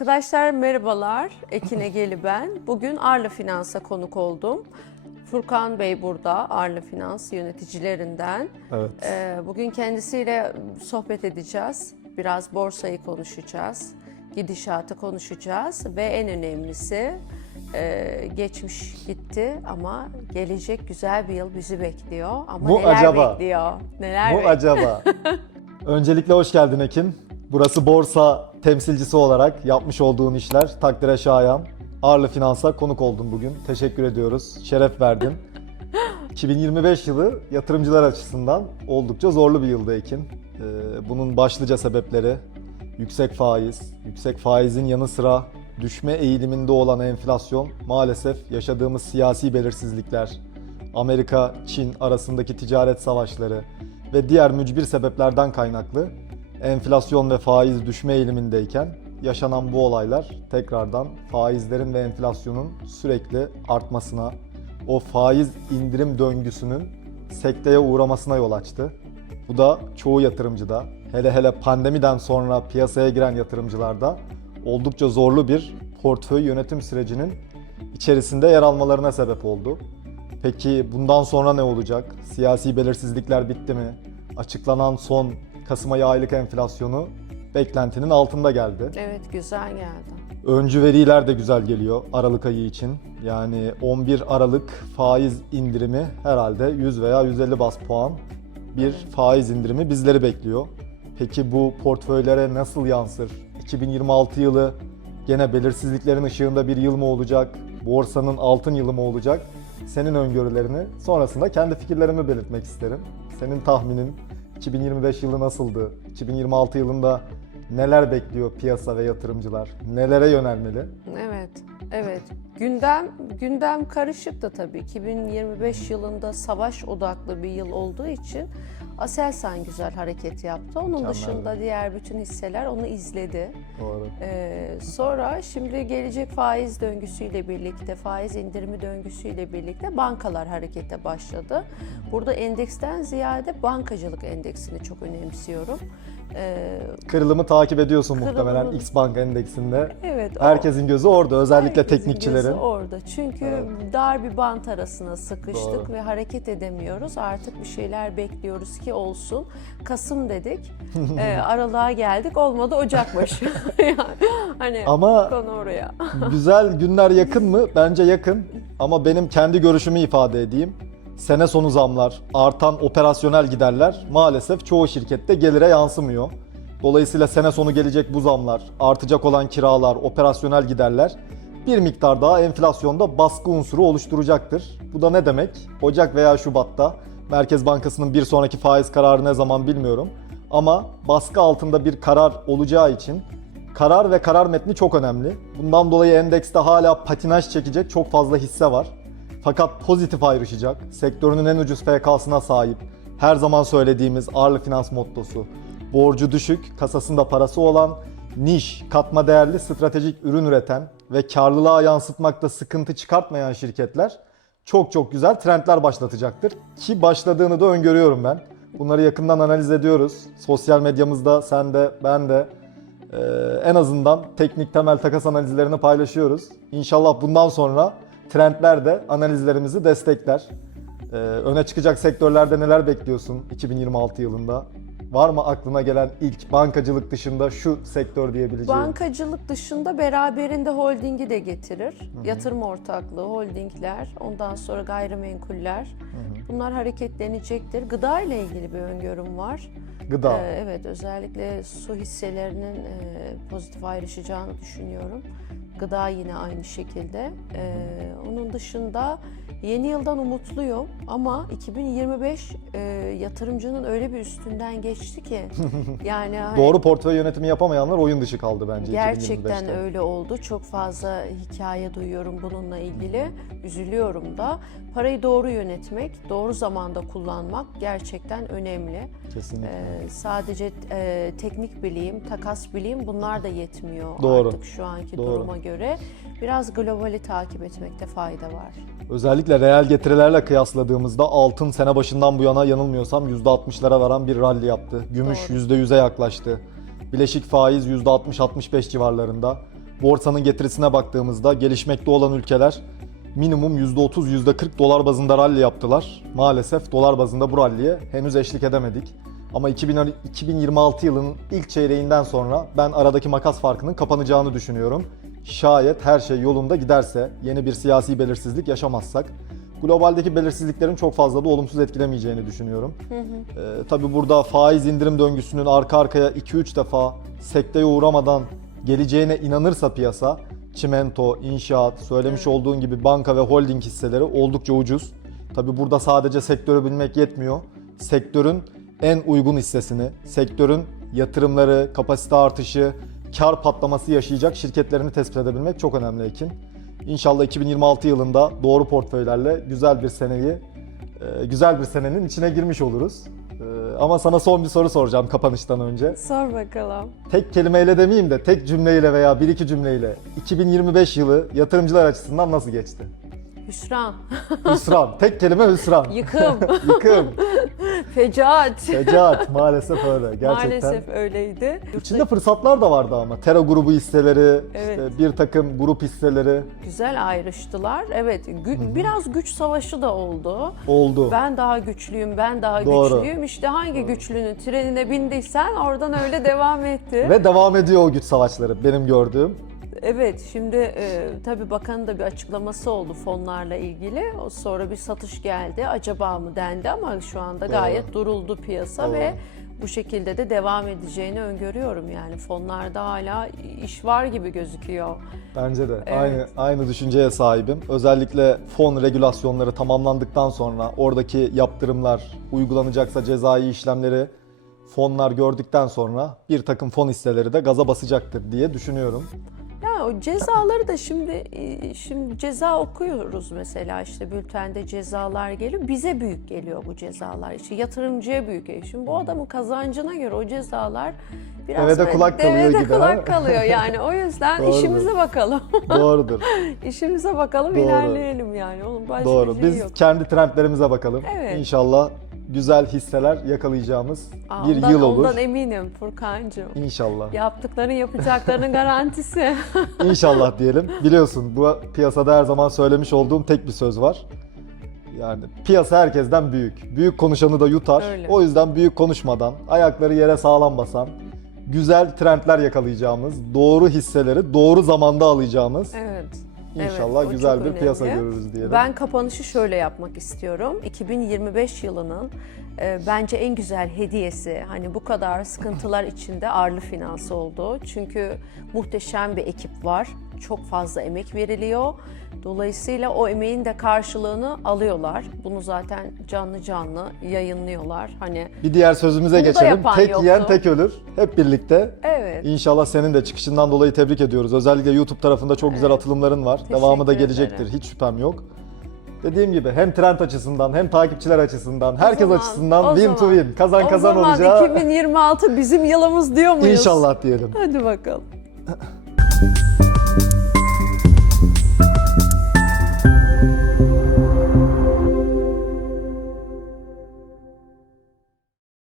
Arkadaşlar merhabalar. Ekin Egeli ben. Bugün Arla Finans'a konuk oldum. Furkan Bey burada, Arla Finans yöneticilerinden. Evet. Ee, Bugün kendisiyle sohbet edeceğiz. Biraz borsayı konuşacağız. Gidişatı konuşacağız ve en önemlisi e, geçmiş gitti ama gelecek güzel bir yıl bizi bekliyor. Ama Bu neler acaba? bekliyor? Neler Bu bekliyor? acaba? Öncelikle hoş geldin Ekin. Burası borsa temsilcisi olarak yapmış olduğun işler takdire şayan. Arlı Finans'a konuk oldun bugün. Teşekkür ediyoruz. Şeref verdin. 2025 yılı yatırımcılar açısından oldukça zorlu bir yıldı Ekin. Ee, bunun başlıca sebepleri yüksek faiz, yüksek faizin yanı sıra düşme eğiliminde olan enflasyon, maalesef yaşadığımız siyasi belirsizlikler, Amerika-Çin arasındaki ticaret savaşları ve diğer mücbir sebeplerden kaynaklı enflasyon ve faiz düşme eğilimindeyken yaşanan bu olaylar tekrardan faizlerin ve enflasyonun sürekli artmasına, o faiz indirim döngüsünün sekteye uğramasına yol açtı. Bu da çoğu yatırımcıda, hele hele pandemiden sonra piyasaya giren yatırımcılarda oldukça zorlu bir portföy yönetim sürecinin içerisinde yer almalarına sebep oldu. Peki bundan sonra ne olacak? Siyasi belirsizlikler bitti mi? Açıklanan son Kasım ayı aylık enflasyonu beklentinin altında geldi. Evet güzel geldi. Öncü veriler de güzel geliyor Aralık ayı için. Yani 11 Aralık faiz indirimi herhalde 100 veya 150 bas puan bir faiz indirimi bizleri bekliyor. Peki bu portföylere nasıl yansır? 2026 yılı gene belirsizliklerin ışığında bir yıl mı olacak? Borsanın altın yılı mı olacak? Senin öngörülerini sonrasında kendi fikirlerimi belirtmek isterim. Senin tahminin 2025 yılı nasıldı? 2026 yılında neler bekliyor piyasa ve yatırımcılar? Nelere yönelmeli? Evet, evet. Gündem gündem karışık da tabii. 2025 yılında savaş odaklı bir yıl olduğu için Aselsan güzel hareket yaptı. Onun Mükemmel. dışında diğer bütün hisseler onu izledi. Doğru. Ee, sonra şimdi gelecek faiz döngüsüyle birlikte, faiz indirimi döngüsüyle birlikte bankalar harekete başladı. Burada endeksten ziyade bankacılık endeksini çok önemsiyorum. Ee, Kırılımı takip ediyorsun muhtemelen Kırılımı- X Bank endeksinde. evet. o- Herkesin gözü orada özellikle teknikçilerin. gözü orada. Çünkü Evet. dar bir bant arasına sıkıştık Doğru. ve hareket edemiyoruz. Artık bir şeyler bekliyoruz ki olsun. Kasım dedik. e, aralığa geldik. Olmadı Ocakbaşı. yani, hani Ama konu oraya. güzel günler yakın mı? Bence yakın. Ama benim kendi görüşümü ifade edeyim. Sene sonu zamlar, artan operasyonel giderler maalesef çoğu şirkette gelire yansımıyor. Dolayısıyla sene sonu gelecek bu zamlar, artacak olan kiralar, operasyonel giderler bir miktar daha enflasyonda baskı unsuru oluşturacaktır. Bu da ne demek? Ocak veya Şubat'ta Merkez Bankası'nın bir sonraki faiz kararı ne zaman bilmiyorum. Ama baskı altında bir karar olacağı için Karar ve karar metni çok önemli. Bundan dolayı endekste hala patinaj çekecek çok fazla hisse var. Fakat pozitif ayrışacak, sektörünün en ucuz FK'sına sahip, her zaman söylediğimiz ağırlı finans mottosu, borcu düşük, kasasında parası olan, niş, katma değerli stratejik ürün üreten ve karlılığa yansıtmakta sıkıntı çıkartmayan şirketler çok çok güzel trendler başlatacaktır. Ki başladığını da öngörüyorum ben. Bunları yakından analiz ediyoruz. Sosyal medyamızda sen de ben de ee, en azından teknik temel takas analizlerini paylaşıyoruz. İnşallah bundan sonra trendler de analizlerimizi destekler. Ee, öne çıkacak sektörlerde neler bekliyorsun 2026 yılında? Var mı aklına gelen ilk bankacılık dışında şu sektör diyebileceğin? Bankacılık dışında beraberinde holdingi de getirir. Yatırım ortaklığı, holdingler, ondan sonra gayrimenkuller. Bunlar hareketlenecektir. Gıda ile ilgili bir öngörüm var. Gıda. Ee, evet, özellikle su hisselerinin e, pozitif ayrışacağını düşünüyorum. Gıda yine aynı şekilde. Ee, onun dışında yeni yıldan umutluyum ama 2025 e, yatırımcının öyle bir üstünden geçti ki yani hani Doğru portföy yönetimi yapamayanlar oyun dışı kaldı bence Gerçekten 2025'te. öyle oldu. Çok fazla hikaye duyuyorum bununla ilgili. Üzülüyorum da. Parayı doğru yönetmek, doğru zamanda kullanmak gerçekten önemli. Kesinlikle. Ee, sadece e, teknik bileyim, takas bileyim bunlar da yetmiyor Doğru. artık şu anki Doğru. duruma göre. Biraz globali takip etmekte fayda var. Özellikle reel getirilerle kıyasladığımızda altın sene başından bu yana yanılmıyorsam %60'lara varan bir rally yaptı. Gümüş Doğru. %100'e yaklaştı. Bileşik faiz %60-65 civarlarında. Borsanın getirisine baktığımızda gelişmekte olan ülkeler minimum %30, %40 dolar bazında rally yaptılar. Maalesef dolar bazında bu ralliye henüz eşlik edemedik. Ama 2000 2026 yılının ilk çeyreğinden sonra ben aradaki makas farkının kapanacağını düşünüyorum. Şayet her şey yolunda giderse, yeni bir siyasi belirsizlik yaşamazsak, globaldeki belirsizliklerin çok fazla da olumsuz etkilemeyeceğini düşünüyorum. Ee, tabii burada faiz indirim döngüsünün arka arkaya 2-3 defa sekteye uğramadan geleceğine inanırsa piyasa, çimento, inşaat, söylemiş olduğun gibi banka ve holding hisseleri oldukça ucuz. Tabii burada sadece sektörü bilmek yetmiyor. Sektörün en uygun hissesini, sektörün yatırımları, kapasite artışı, kar patlaması yaşayacak şirketlerini tespit edebilmek çok önemli Ekin. İnşallah 2026 yılında doğru portföylerle güzel bir seneyi, e, güzel bir senenin içine girmiş oluruz. E, Ama sana son bir soru soracağım kapanıştan önce. Sor bakalım. Tek kelimeyle demeyeyim de tek cümleyle veya bir iki cümleyle 2025 yılı yatırımcılar açısından nasıl geçti? Hüsran, Hüsran. Tek kelime hüsran. yıkım, Yıkım. Fecaat. Fecaat. Maalesef öyle. Gerçekten. Maalesef öyleydi. İçinde fırsatlar da vardı ama. Tera grubu hisseleri, Evet. işte bir takım grup hisseleri Güzel ayrıştılar. Evet, gü- biraz güç savaşı da oldu. oldu. Ben daha güçlüyüm, ben daha Doğru. güçlüyüm. İşte hangi güçlünün trenine bindiysen oradan öyle devam etti. Ve devam ediyor o güç savaşları benim gördüğüm. Evet, şimdi e, tabii bakanın da bir açıklaması oldu fonlarla ilgili. O sonra bir satış geldi. Acaba mı dendi ama şu anda gayet duruldu piyasa Doğru. ve bu şekilde de devam edeceğini öngörüyorum yani. Fonlarda hala iş var gibi gözüküyor. Bence de Evet. aynı aynı düşünceye sahibim. Özellikle fon regülasyonları tamamlandıktan sonra oradaki yaptırımlar, uygulanacaksa cezai işlemleri fonlar gördükten sonra bir takım fon hisseleri de gaza basacaktır diye düşünüyorum. O cezaları da şimdi e, şimdi ceza okuyoruz mesela işte bültende cezalar geliyor. Bize büyük geliyor bu cezalar. İşte yatırımcıya büyük geliyor. Şimdi bu adamın kazancına göre o cezalar biraz Devede böyle kulak kalıyor devede gibi, ha? kulak kalıyor yani. O yüzden Doğrudur. işimize bakalım. Doğrudur. işimize bakalım Doğru. ilerleyelim yani. Onun başka Doğru. şeyi Biz yok. kendi trendlerimize bakalım. Evet. İnşallah güzel hisseler yakalayacağımız Aa, bir ondan, yıl olur. Ondan eminim Furkan'cığım. İnşallah. Yaptıkların yapacaklarının garantisi. İnşallah diyelim. Biliyorsun bu piyasada her zaman söylemiş olduğum tek bir söz var. Yani piyasa herkesten büyük. Büyük konuşanı da yutar. Öyle. O yüzden büyük konuşmadan, ayakları yere sağlam basan, güzel trendler yakalayacağımız, doğru hisseleri doğru zamanda alacağımız evet. İnşallah Evet, güzel bir piyasa görürüz diyelim. Ben kapanışı şöyle yapmak istiyorum. 2025 yılının e, bence en güzel hediyesi hani bu kadar sıkıntılar içinde Arlı Finans oldu. Çünkü muhteşem bir ekip var. Çok fazla emek veriliyor. Dolayısıyla o emeğin de karşılığını alıyorlar. Bunu zaten canlı canlı yayınlıyorlar. Hani Bir diğer sözümüze Bunu da geçelim. yapan Tek yoktu. yiyen tek ölür. Hep birlikte. evet. İnşallah senin de çıkışından dolayı tebrik ediyoruz. Özellikle YouTube tarafında çok güzel atılımların var. Devamı da ederim. gelecektir. Hiç şüphem yok. Dediğim gibi hem trend açısından hem takipçiler açısından, herkes zaman- açısından o win to zaman- win, kazan kazan o zaman olacağı 2026 bizim yılımız diyor muyuz? inşallah diyelim. Hadi bakalım.